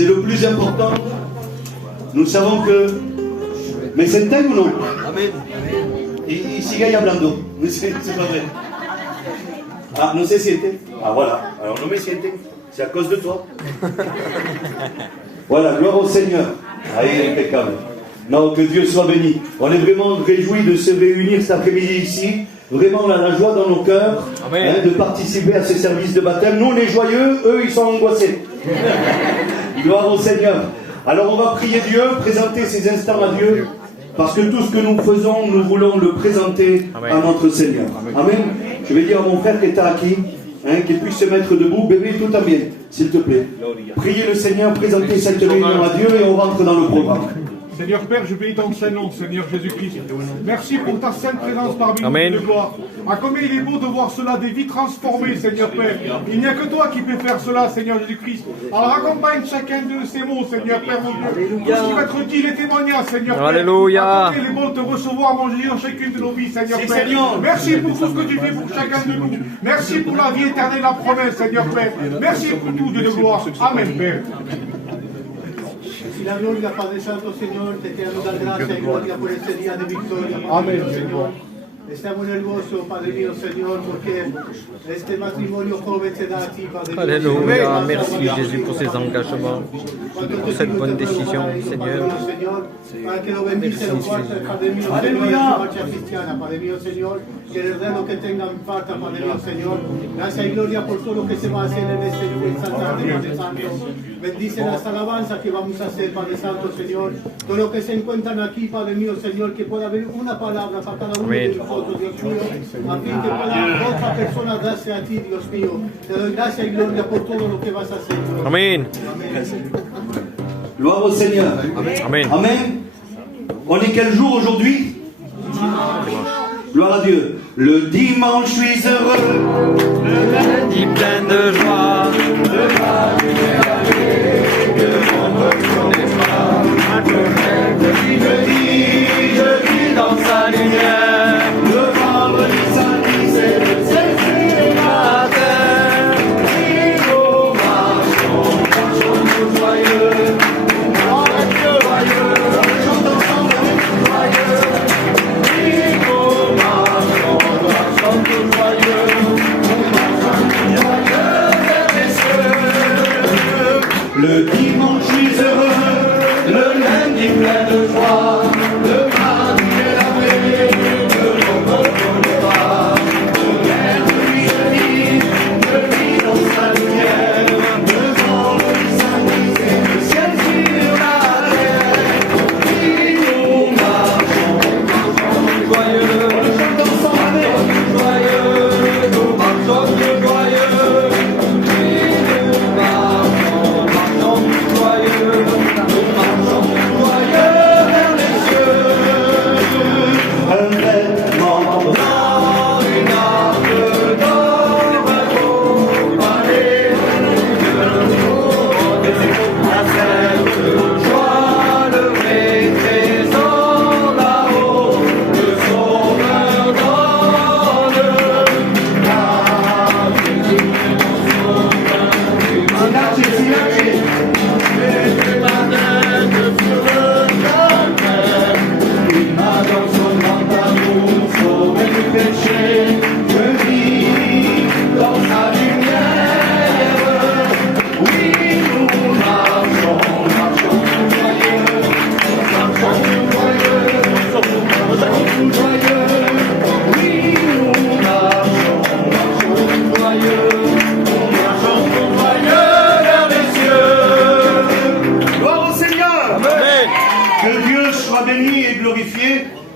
c'est le plus important. Nous savons que... ¿Me sentáis ou non? Amén. Y sigue hablando. C'est pas vrai. Ah, no se siente. Ah, voilà. Alors, no me siente. C'est à cause de toi. Voilà, gloire au Seigneur. Ah, il est impeccable. Non, que Dieu soit béni. On est vraiment réjouis de se réunir cet après-midi ici. Vraiment, on a la joie dans nos cœurs de participer à ce service de baptême. Nous, on est joyeux, eux, ils sont angoissés. Gloire au Seigneur. Alors, on va prier Dieu, présenter ces instants à Dieu. Parce que tout ce que nous faisons, nous voulons le présenter à notre Seigneur. Amen. Je vais dire à mon frère qui est aquí, qu'il puisse se mettre debout. Bébé, tout à bien, s'il te plaît. Priez le Seigneur, présentez cette réunion à Dieu et on rentre dans le programme. Seigneur Père, je bénis ton Saint-Nom, Seigneur Jésus-Christ. Merci pour ta sainte présence parmi nous de gloire. Ah, combien il est beau de voir cela, des vies transformées, Seigneur Père. Il n'y a que toi qui peux faire cela, Seigneur Jésus-Christ. Alors accompagne chacun de ces mots, Seigneur Père, mon Dieu. Tout ce qui va être dit, les témoignages, Seigneur Père. Alléluia. Ah, combien il est beau de te recevoir, mon Dieu, dans chacune de nos vies, Seigneur Père. Merci pour tout ce que tu fais pour chacun de nous. Merci pour la vie éternelle, la promesse, Seigneur Père. Merci pour tout, Dieu de gloire. Amen, Père. Y la gloria, Padre Santo, Señor, te queremos dar gracias y gloria por este día de victoria. Amén, Señor. Estamos nerviosos, Padre mío, Señor, porque este matrimonio joven se da a ti, Padre mío. Alléluia, merci Jésus pour ces engagements, pour cette bonne décision, Seigneur. Para que lo bendice los cuartos, Padre mío, Señor, marcha cristiana, Padre mío, Señor, que el reino que tengan falta, Padre mío, Señor. Gracias y gloria por todo lo que se va a hacer en este instante, Padre Santo. Bendice las alabanzas que vamos a hacer, Padre Santo, Señor. Todo lo que se encuentran aquí, Padre mío, Señor, que pueda haber una palabra para cada uno de nosotros, Dios mío, a fin que pueda otra persona darse a ti, Dios mío. Te doy gracias y gloria por todo lo que vas a hacer, Dios. Amén. Gloire au Seigneur. Amen. Amen. On est quel jour aujourd'hui? Gloire à Dieu. Le dimanche, je suis heureux. Le lundi plein de joie. Le mardi que l'on ne connaît pas. Je vis dans sa lumière. Le vendredi, samedi, c'est le matin. Nous marchons joyeux. Le dimanche, je suis heureux, le lundi plein de joie, le mardi est la paix, que l'on ne connaît pas. Le mercredi, je vis dans sa lumière, le vendredi, samedi, c'est le ciel sur la terre. Et nous marchons joyeux, on le chante ensemble, joyeux, nous marchons joyeux.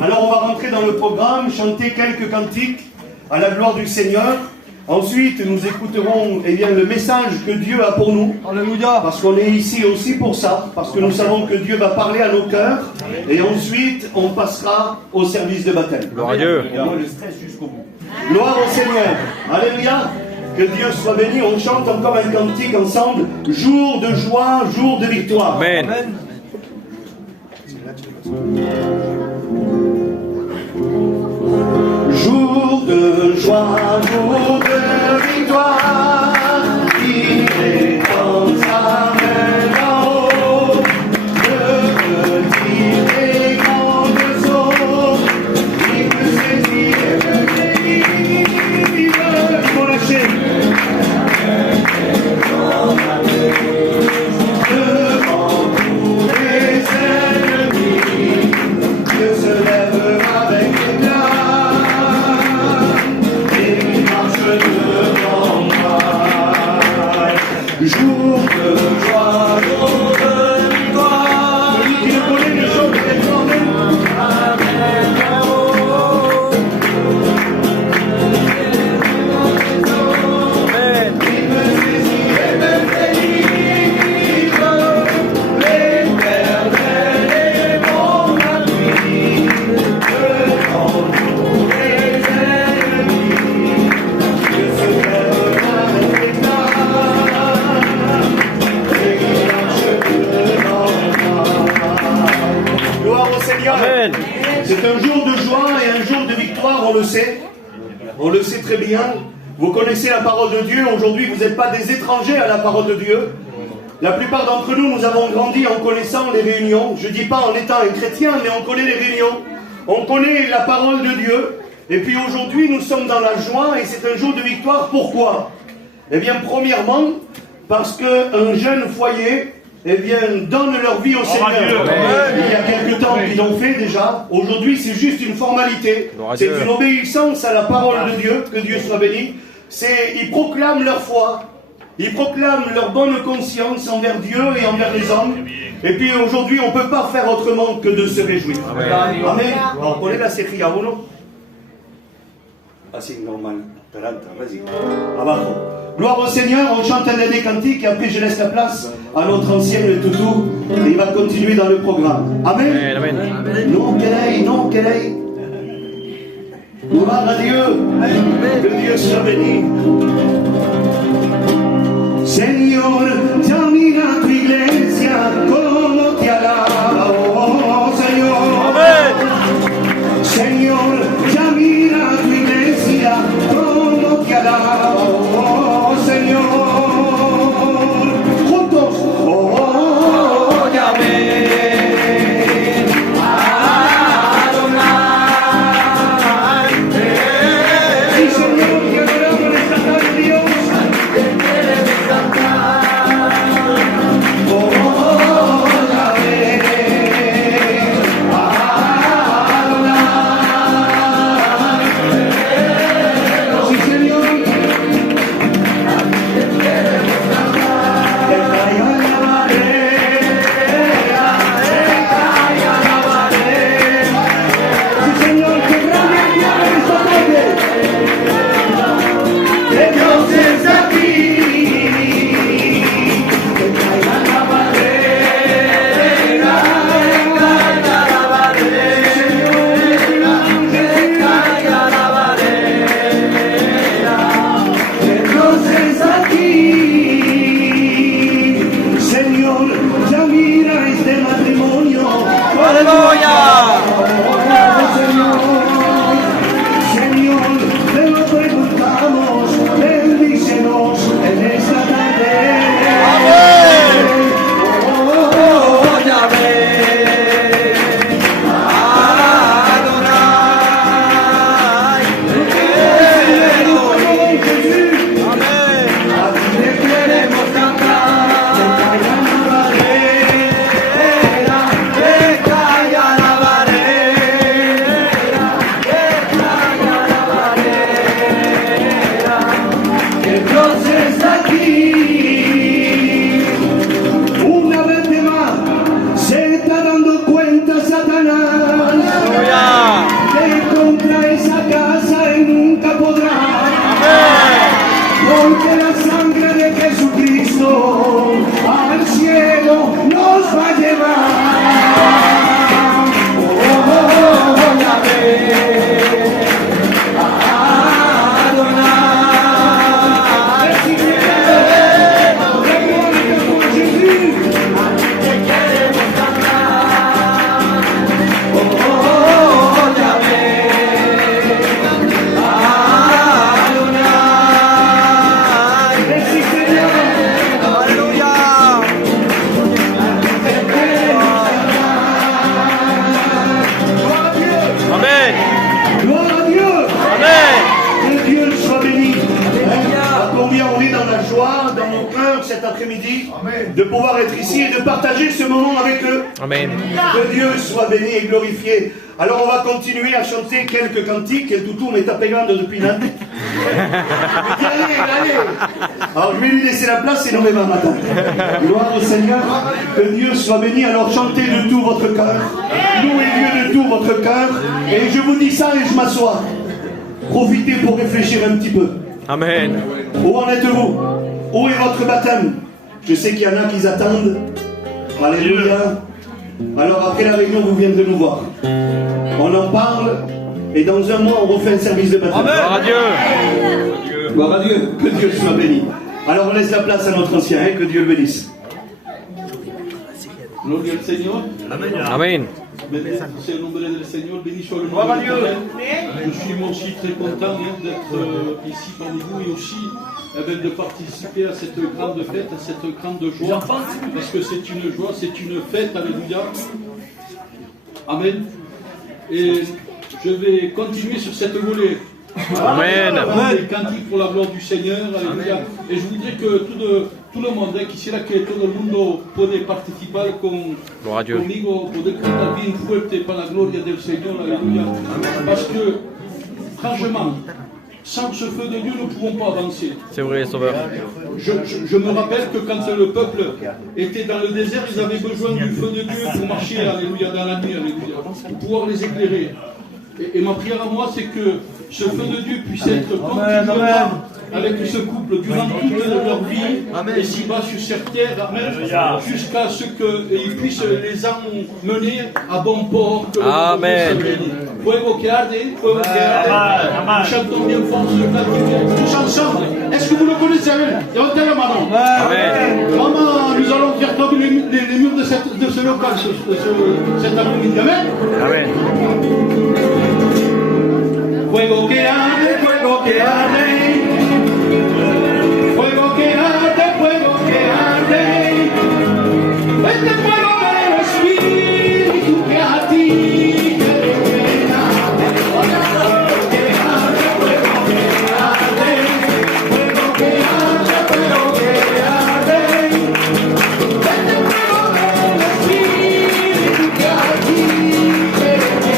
Alors on va rentrer dans le programme, chanter quelques cantiques à la gloire du Seigneur. Ensuite, nous écouterons le message que Dieu a pour nous. Alléluia. Parce qu'on est ici aussi pour ça, parce que nous savons que Dieu va parler à nos cœurs. Et ensuite, on passera au service de baptême. Gloire à Dieu. Et moi, le stress jusqu'au bout. Gloire au Seigneur. Alléluia. Que Dieu soit béni. On chante encore un cantique ensemble. Jour de joie, jour de victoire. Amen. Jour de joie, jour de victoire, il est dans sa main d'en haut. C'est un jour de joie et un jour de victoire, on le sait. On le sait très bien. Vous connaissez la parole de Dieu. Aujourd'hui, vous n'êtes pas des étrangers à la parole de Dieu. La plupart d'entre nous, nous avons grandi en connaissant les réunions. Je ne dis pas en étant un chrétien, mais on connaît les réunions. On connaît la parole de Dieu. Et puis aujourd'hui, nous sommes dans la joie et c'est un jour de victoire. Pourquoi? Eh bien, premièrement, parce qu'un jeune foyer, eh bien, donne leur vie au Seigneur. Il y a quelque temps qu'ils l'ont fait déjà. Aujourd'hui, c'est juste une formalité. C'est une obéissance à la parole de Dieu, que Dieu soit béni. Ils proclament leur foi. Ils proclament leur bonne conscience envers Dieu et envers les hommes. Et puis aujourd'hui, on ne peut pas faire autrement que de se réjouir. Amen. On connaît la série à uno. Así normal. Vas-y. Abajo. Gloire au Seigneur, on chante un dernier cantique et après je laisse la place à notre ancien le toutou et il va continuer dans le programme. Amen. Amen. Non, quel est. Gloire à Dieu. Que Dieu soit béni. Señor, ya mira tu iglesia como te alaba, oh Señor. Amen. Señor, ya mira tu iglesia como te alaba, oh Señor. Juntos, oh Yahvé. de pouvoir être ici et de partager ce moment avec eux. Amen. Que Dieu soit béni et glorifié. Alors on va continuer à chanter quelques cantiques. El toutou me está pegando depuis Nantes. Allez. Alors je vais lui laisser la place, sinon il va m'attendre. Gloire au Seigneur. Que Dieu soit béni. Alors chantez de tout votre cœur. Louez Dieu de tout votre cœur. Et je vous dis ça et je m'assois. Profitez pour réfléchir un petit peu. Amen. Où en êtes-vous? Où est votre baptême? Je sais qu'il y en a qui attendent. Alléluia. Alors après la réunion, vous viendrez nous voir. On en parle. Et dans un mois, on refait un service de baptême. Amen. Gloire à Dieu. Gloire à Dieu. Que Dieu soit béni. Alors on laisse la place à notre ancien. Que Dieu le bénisse. Gloria al Señor. Amen. Bendito sea el nombre del Señor. Béni soit le nom de l'Éternel. Je suis moi aussi très content d'être ici parmi vous et aussi de participer à cette grande fête, à cette grande joie. Parce que c'est une joie, c'est une fête. Alléluia. Amen. Et je vais continuer sur cette volée. Amen. Des cantiques pour la gloire du Señor. Alléluia. Et je voudrais que tout le monde, quisiera que todo el mundo puede participar conmigo, poder cantar bien fuerte para la gloria del Señor. Alléluia. Parce que, franchement, sans ce feu de Dieu, nous ne pouvons pas avancer. C'est vrai, Sauveur. Je me rappelle que quand le peuple était dans le désert, ils avaient besoin du feu de Dieu pour marcher, alléluia, dans la nuit, alléluia, pour pouvoir les éclairer. Et ma prière à moi, c'est que ce feu de Dieu puisse être continuellement avec ce couple durant toute leur vie, ici-bas sur cette terre, jusqu'à ce qu'ils puissent les emmener à bon port. Amen. Fuego que arde, fuego que arde. Nous chantons bien fort ce cantique, tous ensemble. Est-ce que vous le connaissez? Levantez la main. Amen. Maman, nous allons faire tomber les murs de ce local cet après-midi. Amen. Amen. Fuego que arde, fuego que arde. Fuego que arde, fuego que arde. Este fuego del Espíritu que a ti te llena. Fuego que arde, fuego que arde. Fuego que arde, fuego que arde. Este fuego del Espíritu que a ti te llena.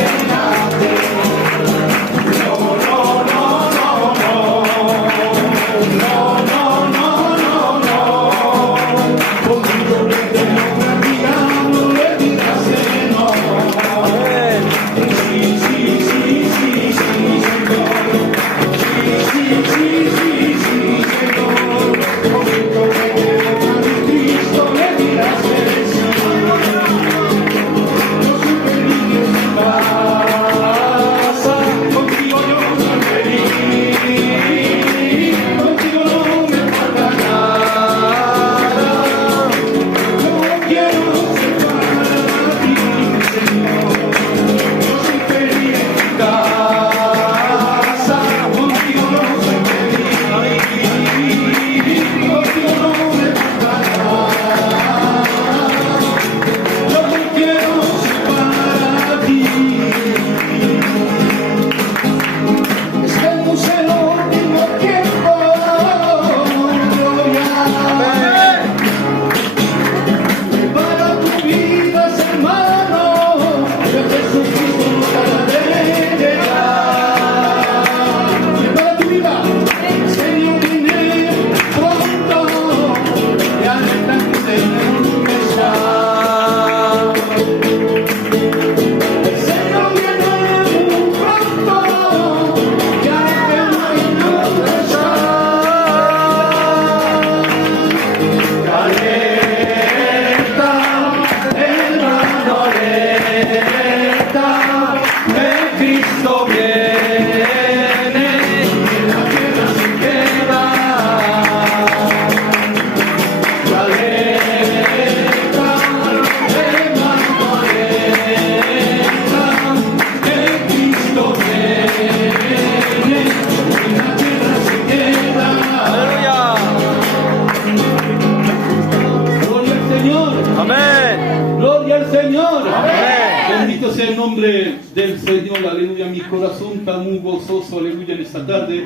Del Señor, aleluya, mi corazón está muy gozoso, aleluya, en esta tarde.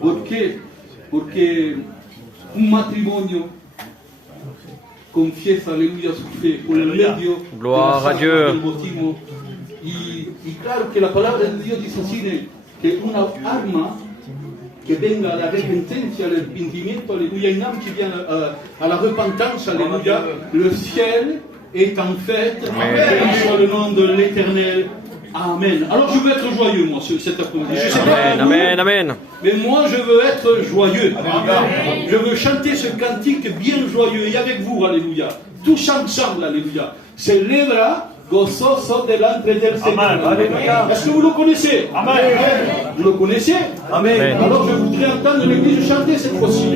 ¿Por qué? Porque un matrimonio confiesa, aleluya, su fe por el medio del bautismo. Y claro que la palabra de Dios dice así, que una alma que venga a la arrepentimiento, al arrepentimiento, aleluya, une âme qui vient à la repentance, aleluya, le ciel est en fête, béni soit le nom de l'Éternel. Amen. Alors je veux être joyeux, moi, cet après-midi. Je sais pas. Amen, amen. Mais moi, je veux être joyeux. Je veux chanter ce cantique bien joyeux. Et avec vous, alléluia. Tous ensemble, alléluia. Celebra gozoso delante del Señor. Est-ce que vous le connaissez? Amen. Vous le connaissez? Amen. Alors je voudrais entendre l'église chanter cette fois-ci.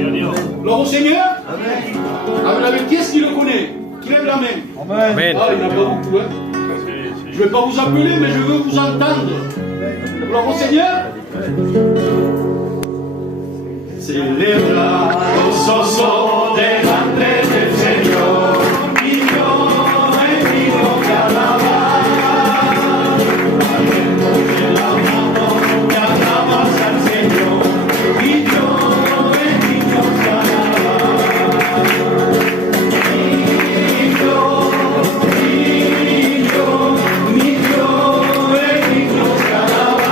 Gloire au Seigneur. Amen. Alors avec qui est-ce qui le connaît? qui lève la main. Amen. Ah, il y en a pas beaucoup, hein. Je ne vais pas vous appeler, mais je veux vous entendre. Gloire au Seigneur. Celebra el soso delante del Señor, y yo he venido que alabar. De la mano que alabas al Señor, y yo he venido que alabar. Y yo he venido que alabar.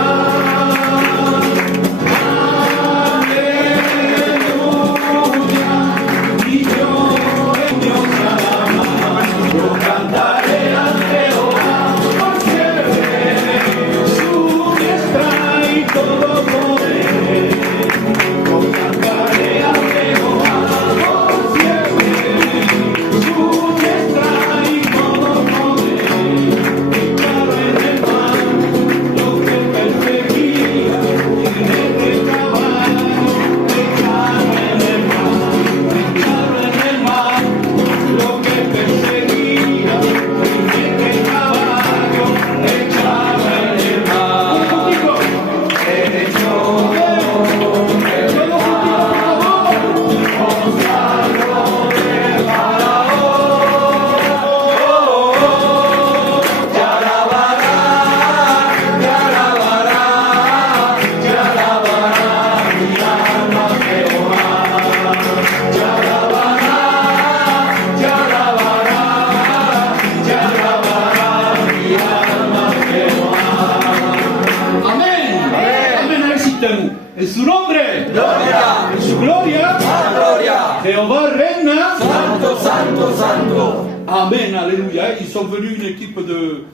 En su nombre, gloria. En su gloria, gloria. Jehová reina. Santo, santo, santo. Amen, alléluia. Ils sont venus, une équipe de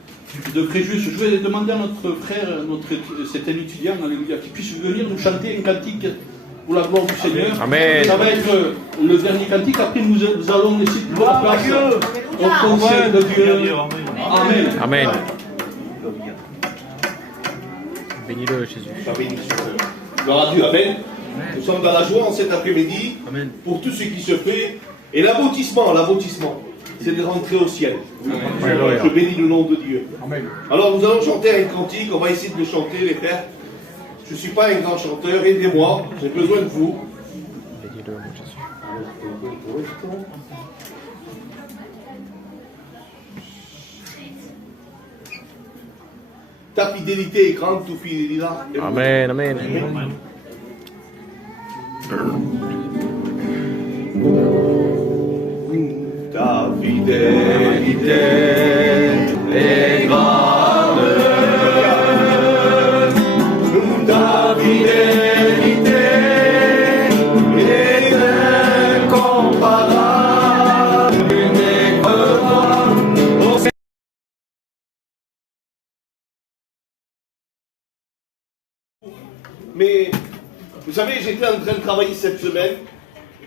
Fréjus. Je vais demander à notre frère, c'est un étudiant, alléluia, qui puisse venir nous chanter un cantique pour la gloire du Seigneur. Amen. Ça va être le dernier cantique. Après, nous allons laisser toute la place au conseil de Dieu. Amen. Amen. Bénis-le, Jésus. Gloire à Dieu, amen. Nous sommes dans la joie en cet après-midi pour tout ce qui se fait. Et l'aboutissement, c'est de rentrer au ciel. Je bénis le nom de Dieu. Amen. Alors nous allons chanter un cantique, on va essayer de le chanter, les frères. Je ne suis pas un grand chanteur, aidez-moi, j'ai besoin de vous. Bénis-le, Jésus. Ta fidélité est grande, tu fidélité. Amen, amen. Ta fidélité est grande. Ta fidélité est incomparable. Mais vous savez, j'étais en train de travailler cette semaine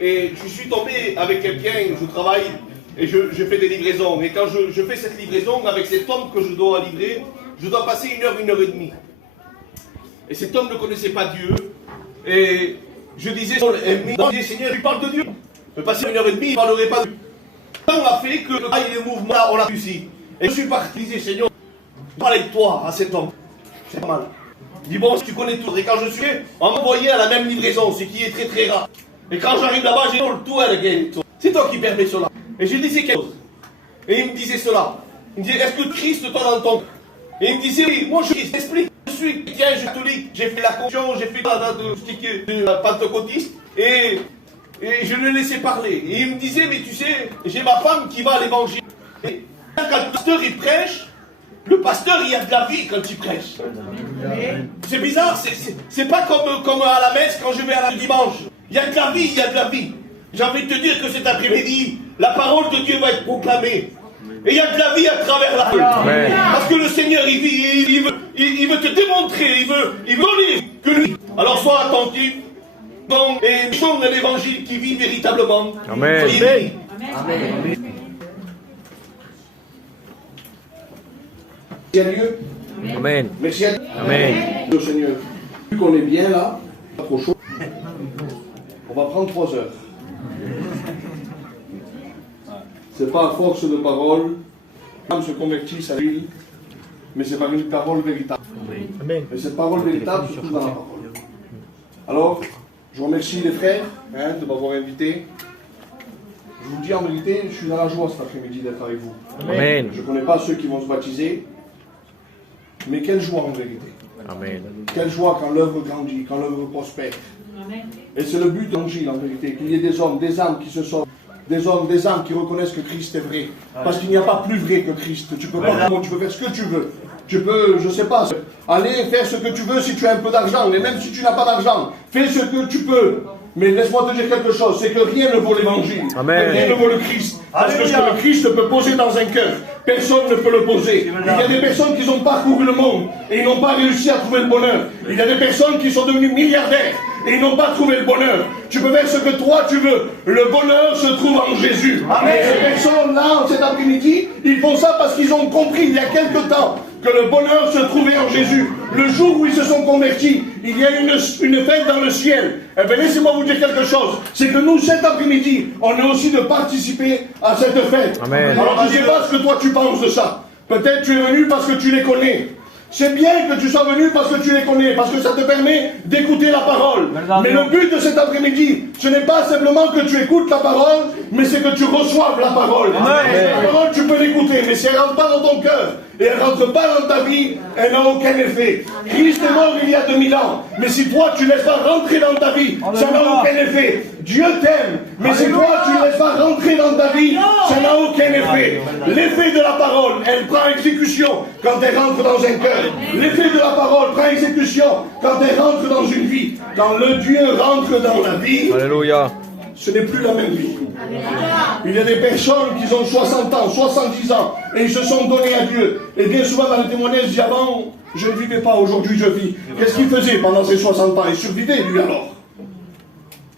et je suis tombé avec quelqu'un, je travaille et je fais des livraisons. Et quand je fais cette livraison avec cet homme que je dois livrer, je dois passer 1 heure, 1 heure et demie. Et cet homme ne connaissait pas Dieu. Et je disais, Seigneur, il parle de Dieu. Je passer 1 heure et demie, il ne parlerait pas de Dieu. On a fait que le mouvement, on l'a réussi. Et je suis parti, je disais, Seigneur, je parle avec toi à cet homme. C'est pas mal. Il dit, bon, si tu connais tout. Et quand je suis, on m'envoyait à la même livraison, ce qui est très très rare. Et quand j'arrive là-bas, j'ai dit, tout est gagné. C'est toi qui permets cela. Et je disais quelque chose. Et il me disait cela. Il me disait, est-ce que Christ, toi, dans ton cœur? Et il me disait, oui, moi je t'explique. Je suis chrétien, je te lis. J'ai fait la confession, j'ai fait la pentecôtiste. Et je le laissais parler. Et il me disait, mais tu sais, j'ai ma femme qui va à l'évangile. Et quand le pasteur il prêche, le pasteur il y a de la vie quand il prêche. C'est bizarre, c'est pas comme à la messe quand je vais à la dimanche. Il y a de la vie, il y a de la vie. J'ai envie de te dire que cet après-midi, la parole de Dieu va être proclamée. Et il y a de la vie à travers la vie. Parce que le Seigneur, il veut te démontrer, il veut dire que lui. Alors sois attentif. Donc, et chante l'évangile qui vit véritablement. Amen. Soyez bénis. Amen. Merci à Dieu. Amen. Merci à Dieu. Amen. Le Seigneur. Vu qu'on est bien là, pas trop chaud. On va prendre 3 heures. c'est pas à force de paroles qu'on se convertisse à l'huile, mais c'est par une parole véritable. Et cette parole véritable se trouve dans la parole. Alors, je remercie les frères de m'avoir invité. Je vous dis en vérité, je suis dans la joie cet après-midi d'être avec vous. Amen. Je ne connais pas ceux qui vont se baptiser, mais quelle joie en vérité. Amen. Quelle joie quand l'œuvre grandit, quand l'œuvre prospère. Et c'est le but de l'Évangile en vérité, qu'il y ait des hommes, des âmes qui se sortent, des hommes, des âmes qui reconnaissent que Christ est vrai. Parce qu'il n'y a pas plus vrai que Christ. Tu peux pas, tu peux faire ce que tu veux. Tu peux, je sais pas, aller faire ce que tu veux si tu as un peu d'argent. Et même si tu n'as pas d'argent, fais ce que tu peux. Mais laisse-moi te dire quelque chose, c'est que rien ne vaut l'évangile. Rien ne vaut le Christ. Parce que ce que le Christ peut poser dans un cœur, personne ne peut le poser. Il y a des personnes qui ont parcouru le monde et ils n'ont pas réussi à trouver le bonheur. Il y a des personnes qui sont devenues milliardaires et ils n'ont pas trouvé le bonheur. Tu peux faire ce que toi tu veux. Le bonheur se trouve en Jésus. Et ces personnes-là, cet après-midi, ils font ça parce qu'ils ont compris il y a quelque temps que le bonheur se trouvait en Jésus. Le jour où ils se sont convertis, il y a une fête dans le ciel. Eh bien, laissez-moi vous dire quelque chose. C'est que nous, cet après-midi, on est aussi de participer à cette fête. Amen. Alors, je ne sais pas ce que toi tu penses de ça. Peut-être tu es venu parce que tu les connais. C'est bien que tu sois venu parce que tu les connais, parce que ça te permet d'écouter la parole. Mais le but de cet après-midi, ce n'est pas simplement que tu écoutes la parole, mais c'est que tu reçoives la parole. La parole, tu peux l'écouter, mais si elle ne rentre pas dans ton cœur, et elle ne rentre pas dans ta vie, elle n'a aucun effet. Christ est mort il y a 2000 ans, mais si toi tu ne laisses pas rentrer dans ta vie, ça n'a aucun effet. Dieu t'aime, mais si toi tu ne laisses pas rentrer dans ta vie, ça n'a aucun effet. L'effet de la parole, elle prend exécution quand elle rentre dans un cœur. L'effet de la parole prend exécution quand elle rentre dans une vie. Quand le Dieu rentre dans la vie, Alléluia. ce n'est plus la même vie. Il y a des personnes qui ont 60 ans, 70 ans, et ils se sont donnés à Dieu. Et bien souvent dans le témoignage, ils disent avant, je ne vivais pas, aujourd'hui je vis. Qu'est-ce qu'il faisait pendant ces 60 ans? Il survivait lui alors.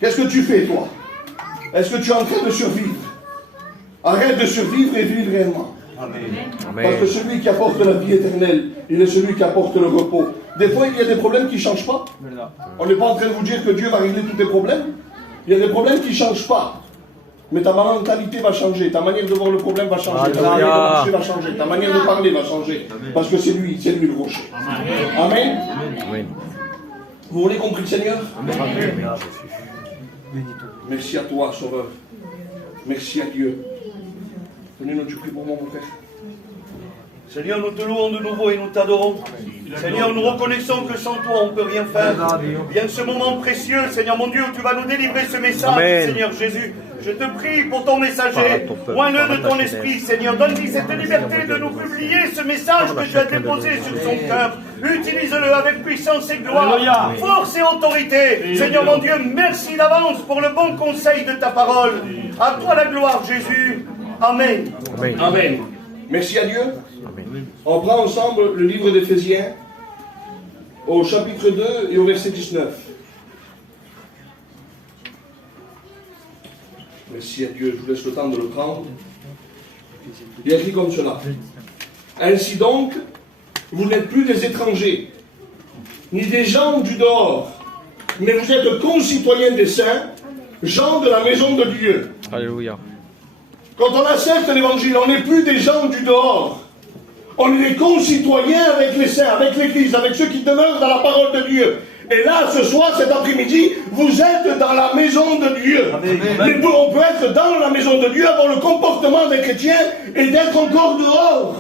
Qu'est-ce que tu fais toi? Est-ce que tu es en train de survivre? Arrête de survivre et vive réellement. Amen. Parce que celui qui apporte la vie éternelle, il est celui qui apporte le repos. Des fois, il y a des problèmes qui ne changent pas. On n'est pas en train de vous dire que Dieu va régler tous tes problèmes. Il y a des problèmes qui ne changent pas. Mais ta mentalité va changer, ta manière de voir le problème va changer, ta manière de marcher va changer, ta manière de parler va changer. Parce que c'est lui le rocher. Amen. Amen. Vous voulez compris le Seigneur? Merci à toi, Sauveur. Merci à Dieu. Donnez-nous du prix pour moi, mon frère. Seigneur, nous te louons de nouveau et nous t'adorons. Seigneur, nous reconnaissons que sans toi, on ne peut rien faire. Viens ce moment précieux, Seigneur mon Dieu, où tu vas nous délivrer ce message, Amen. Seigneur Jésus. Je te prie pour ton messager, loin-le de ton esprit, Seigneur. Donne-lui cette liberté de nous publier ce message que tu as déposé sur son cœur. Utilise-le avec puissance et gloire, force et autorité. Seigneur mon Dieu, merci d'avance pour le bon conseil de ta parole. À toi la gloire, Jésus. Amen. Amen. Amen. Merci à Dieu. Amen. On prend ensemble le livre d'Éphésiens au chapitre 2 et au verset 19. Merci à Dieu, je vous laisse le temps de le prendre. Il est écrit comme cela. Ainsi donc, vous n'êtes plus des étrangers, ni des gens du dehors, mais vous êtes concitoyens des saints, gens de la maison de Dieu. Alléluia. Quand on accepte l'évangile, on n'est plus des gens du dehors. On est des concitoyens avec les saints, avec l'église, avec ceux qui demeurent dans la parole de Dieu. Et là, ce soir, cet après-midi, vous êtes dans la maison de Dieu. Mais on peut être dans la maison de Dieu, avoir le comportement des chrétiens et d'être encore dehors.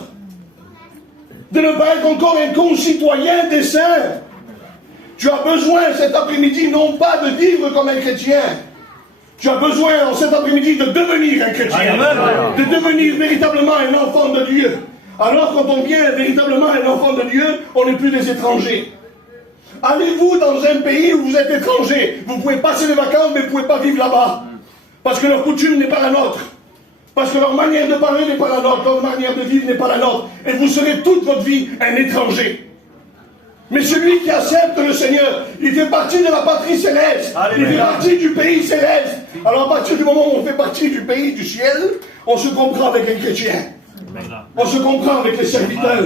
De ne pas être encore un concitoyen des saints. Tu as besoin cet après-midi non pas de vivre comme un chrétien. Tu as besoin en cet après-midi de devenir un chrétien. De devenir véritablement un enfant de Dieu. Alors quand on vient véritablement un enfant de Dieu, on n'est plus des étrangers. Allez-vous dans un pays où vous êtes étranger, vous pouvez passer les vacances mais vous ne pouvez pas vivre là-bas. Parce que leur coutume n'est pas la nôtre. Parce que leur manière de parler n'est pas la nôtre, leur manière de vivre n'est pas la nôtre. Et vous serez toute votre vie un étranger. Mais celui qui accepte le Seigneur, il fait partie de la patrie céleste. Il fait partie du pays céleste. Alors à partir du moment où on fait partie du pays du ciel, on se comprend avec les chrétiens. On se comprend avec les serviteurs.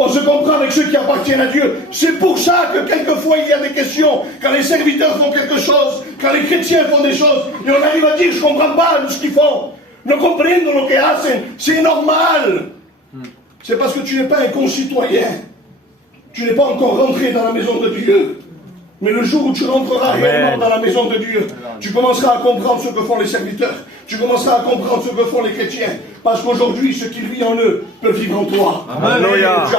On se comprend avec ceux qui appartiennent à Dieu. C'est pour ça que quelquefois il y a des questions. Quand les serviteurs font quelque chose, quand les chrétiens font des choses, et on arrive à dire, je ne comprends pas ce qu'ils font. no comprendo lo que hacen, c'est normal. C'est parce que tu n'es pas un concitoyen. Tu n'es pas encore rentré dans la maison de Dieu. Mais le jour où tu rentreras réellement dans la maison de Dieu, tu commenceras à comprendre ce que font les serviteurs. Tu commenceras à comprendre ce que font les chrétiens. Parce qu'aujourd'hui, ce qui vit en eux peut vivre en toi. Tu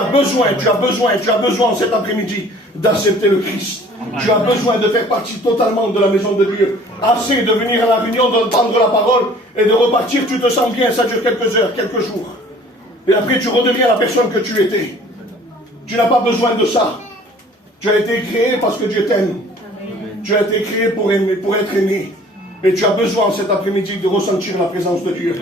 as besoin cet après-midi d'accepter le Christ. Tu as besoin de faire partie totalement de la maison de Dieu. Assez de venir à la réunion, d'entendre la parole et de repartir. Tu te sens bien, ça dure quelques heures, quelques jours. Et après, tu redeviens la personne que tu étais. Tu n'as pas besoin de ça. Tu as été créé parce que Dieu t'aime. Tu as été créé pour aimer, pour être aimé. Et tu as besoin cet après-midi de ressentir la présence de Dieu.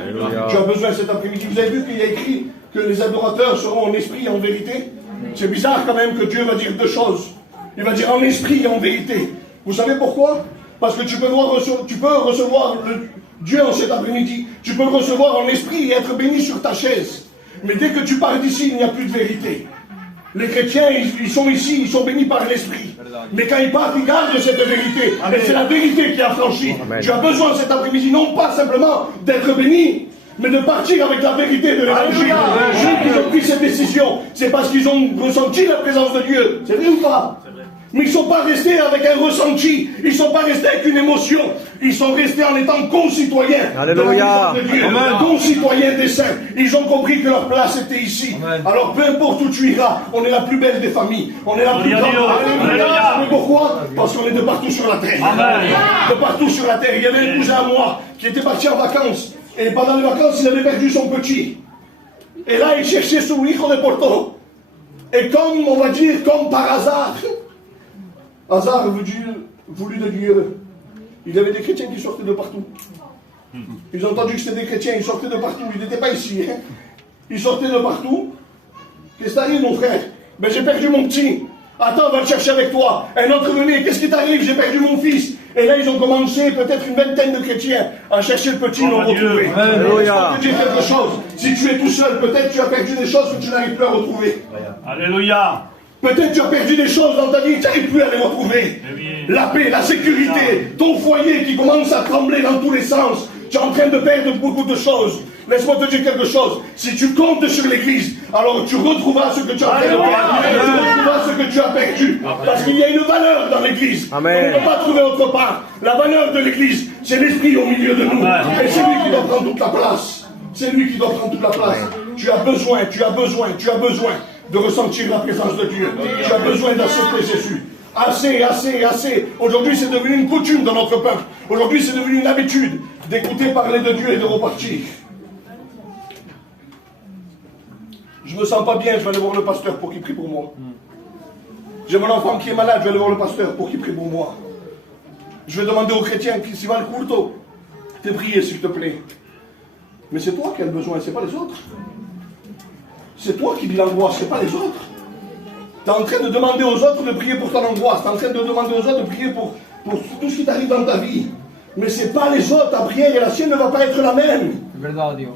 Tu as besoin cet après-midi. Vous avez vu qu'il y a écrit que les adorateurs seront en esprit et en vérité. C'est bizarre quand même que Dieu va dire deux choses. Il va dire en esprit et en vérité. Vous savez pourquoi? Parce que tu peux recevoir Dieu en cet après-midi. Tu peux le recevoir en esprit et être béni sur ta chaise. Mais dès que tu pars d'ici, il n'y a plus de vérité. Les chrétiens, ils sont ici, ils sont bénis par l'esprit. Mais quand ils partent, ils gardent cette vérité. Et c'est la vérité qui a franchi. Tu as besoin cet après-midi, non pas simplement d'être béni, mais de partir avec la vérité de l'évangile. Ceux qui ont pris cette décision, c'est parce qu'ils ont ressenti la présence de Dieu. C'est vrai ou pas? Mais ils ne sont pas restés avec un ressenti. Ils ne sont pas restés avec une émotion. Ils sont restés en étant concitoyens de la maison de Dieu, concitoyens des saints. Ils ont compris que leur place était ici. Amen. Alors peu importe où tu iras, on est la plus belle des familles. On est la plus grande. Mais pourquoi? Parce qu'on est de partout sur la terre. Amen. De partout sur la terre. Il y avait un cousin à moi qui était parti en vacances. Et pendant les vacances, il avait perdu son petit. Et là, il cherchait son hijo de Porto. Et comme, on va dire, comme par hasard voulu de Dieu, il y avait des chrétiens qui sortaient de partout. Ils ont entendu que c'était des chrétiens, ils sortaient de partout. Ils n'étaient pas ici. Hein. Ils sortaient de partout. Qu'est-ce qui t'arrive, mon frère? Ben, j'ai perdu mon petit. Attends, on va le chercher avec toi. Un autre venait, qu'est-ce qui t'arrive? J'ai perdu mon fils. Et là, ils ont commencé, peut-être une vingtaine de chrétiens, à chercher le petit, ils l'ont retrouvé. Alléluia. Je peux te dire quelque chose. Si tu es tout seul, peut-être tu as perdu des choses que tu n'arrives plus à retrouver. Alléluia. Peut-être tu as perdu des choses dans ta vie, tu n'arrives plus à les retrouver. La paix, la sécurité, ton foyer qui commence à trembler dans tous les sens. Tu es en train de perdre beaucoup de choses. Laisse-moi te dire quelque chose. Si tu comptes sur l'église, alors tu retrouveras ce que tu as perdu. Tu retrouveras ce que tu as perdu. Parce qu'il y a une valeur dans l'église. On ne peut pas trouver autre part. La valeur de l'église, c'est l'esprit au milieu de nous. Et c'est lui qui doit prendre toute la place. C'est lui qui doit prendre toute la place. Tu as besoin de ressentir la présence de Dieu. Tu as besoin d'accepter Jésus. Assez. Aujourd'hui, c'est devenu une coutume dans notre peuple. Aujourd'hui, c'est devenu une habitude d'écouter parler de Dieu et de repartir. Je me sens pas bien, je vais aller voir le pasteur pour qu'il prie pour moi. J'ai mon enfant qui est malade, je vais aller voir le pasteur pour qu'il prie pour moi. Je vais demander aux chrétiens qui s'y va le culto de prier, s'il te plaît. Mais c'est toi qui as le besoin, c'est pas les autres. C'est toi qui vis l'angoisse, c'est pas les autres. Tu es en train de demander aux autres de prier pour ton angoisse. Tu es en train de demander aux autres de prier pour tout ce qui t'arrive dans ta vie. Mais ce n'est pas les autres. Ta prière et la sienne ne va pas être la même.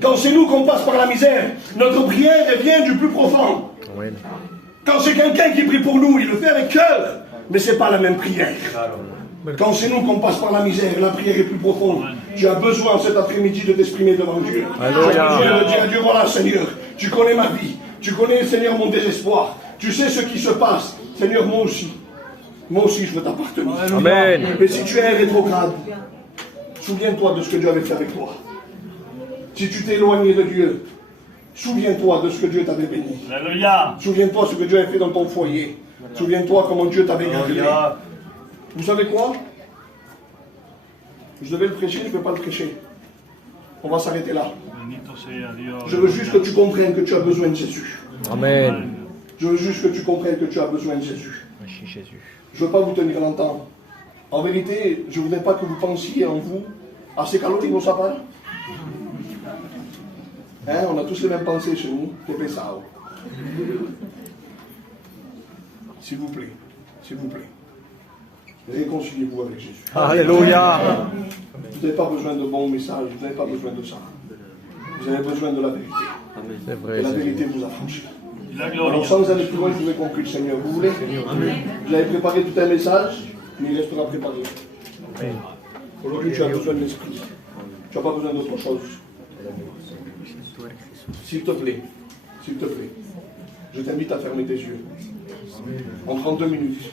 Quand c'est nous qu'on passe par la misère, notre prière vient du plus profond. Quand c'est quelqu'un qui prie pour nous, il le fait avec cœur. Mais ce n'est pas la même prière. Quand c'est nous qu'on passe par la misère, la prière est plus profonde. Tu as besoin cet après-midi de t'exprimer devant Dieu. Tu as besoin de dire à Dieu, voilà Seigneur, tu connais ma vie. Tu connais, Seigneur, mon désespoir. Tu sais ce qui se passe. Seigneur, moi aussi, je veux t'appartenir. Amen. Mais si tu es un rétrograde, souviens-toi de ce que Dieu avait fait avec toi. Si tu t'es éloigné de Dieu, souviens-toi de ce que Dieu t'avait béni. Alléluia. Souviens-toi de ce que Dieu avait fait dans ton foyer. Souviens-toi comment Dieu t'avait gardé. Vous savez quoi? Je devais le prêcher, je ne peux pas le prêcher. On va s'arrêter là. Je veux juste que tu comprennes que tu as besoin de Jésus. Amen. Je veux juste que tu comprennes que tu as besoin de Jésus. Je ne veux pas vous tenir longtemps. En vérité, je ne voudrais pas que vous pensiez en vous à ces calories, vous savez pas? Hein, on a tous les mêmes pensées chez nous. S'il vous plaît, réconciliez-vous avec Jésus. Alléluia. Vous n'avez pas besoin de bons messages, vous n'avez pas besoin de ça. Vous avez besoin de la vérité. C'est vrai, et la vérité vous affranchit. Alors sans aller plus loin, je voudrais conclure, Seigneur. Vous voulez? Vous avez préparé tout un message, mais il restera préparé. Aujourd'hui, tu as besoin de l'esprit. Tu n'as pas besoin d'autre chose. s'il te plaît, je t'invite à fermer tes yeux. En 32 minutes.